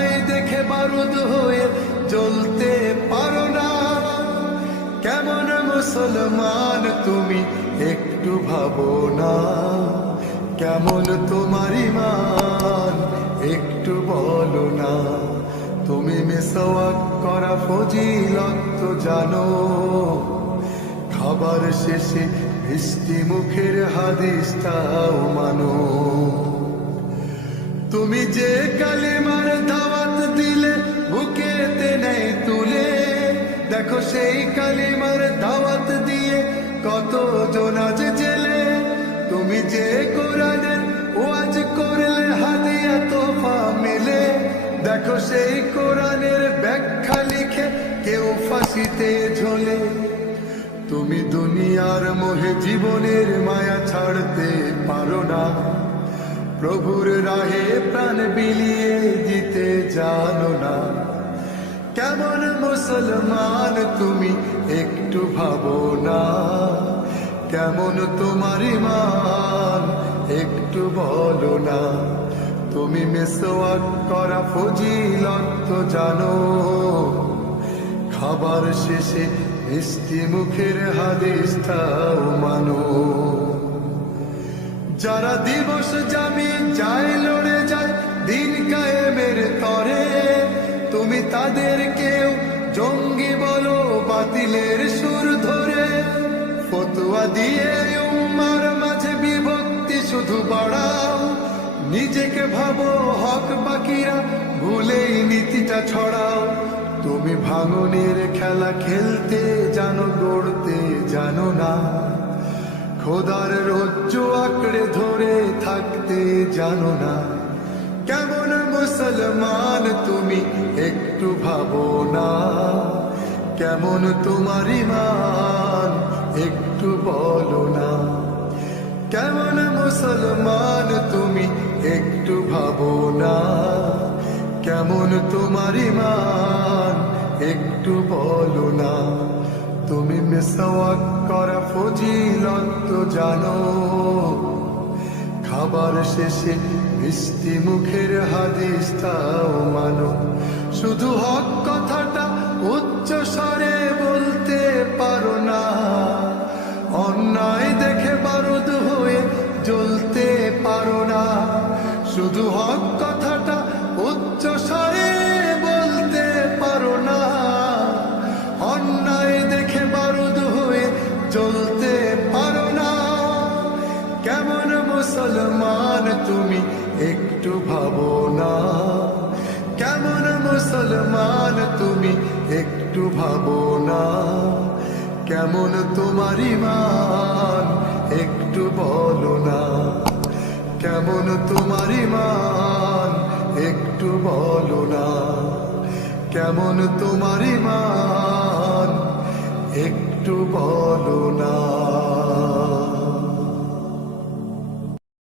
অন্যায় দেখে বারুদ হয়ে জ্বলতে পারো না। কেমন মুসলমান তুমি একটু ভাবো না। কেমন তোমার ইমান একটু বলো না। তুমি মেসওয়াক করা ফজিলত তো জানো। খাবার শেষে মিষ্টি মুখের হাদিসটাও মানো। তুমি যে কালেমার কালিমার দাওয়াত দিয়ে কত জন আজ জেলে? তুমি যে কোরআনের ওয়াজ করলে হাদিয়া তোফা মেলে। দেখো সেই কোরআনের ব্যাখ্যা লিখে কেউ ফাঁসিতে ঝোলে। তুমি দুনিয়ার মোহে জীবনের মায়া ছাড়তে পারো না। প্রভুর রাহে প্রাণ বিলিয়ে দিতে জানো না। কেমন মুসলমান তুমি একটু ভাবো না। কেমন তোমার ইমান একটু বলো না। তুমি মেসওয়াক করা ফজিলত জানো। খাবার শেষে মিষ্টি মুখের হাদিসটাও মানো। যারা দিবস যাবি যায় লড়ে যায় দিন কায়েমের তরে, তুমি তাদের বাতিলের সুর ধরে ফতুয়া দিয়ে উম্মার মাঝে বিভক্তি শুধু বাড়াও। নিজেকে ভাবো হক বাকিরা, ভুলেই নীতিটা ছড়াও। তুমি ভাঙনের খেলা খেলতে জানো, গড়তে জানো না। খোদার রজ্জ আঁকড়ে ধরে থাকতে জানো না। কেমন মুসলমান তুমি একটু ভাবো না। কেমন তোমার ইমান? একটু বলো না। কেমন মুসলমান তুমি একটু ভাবো না। কেমন তোমার ইমান? একটু বলো না। তুমি মেসওয়াক করা ফজিলত জানো। খাবার শেষে মিষ্টি মুখের হাদিসটাও মানো। শুধু হক কথাটা উচ্চ স্বরে বলতে পারো না। অন্যায় দেখে বারুদ হয়ে জ্বলতে পারো না। শুধু হক কথাটা উচ্চ স্বরে বলতে পারো না। অন্যায় দেখে বারুদ হয়ে জ্বলতে পারো না। কেমন মুসলমান তুমি একটু ভাবো না। কেমন মুসলমান তুমি একটু ভাবো না, কেমন তোমার মান একটু বলো না, কেমন তোমার মান একটু বলো না, কেমন তোমার মান একটু বলো না।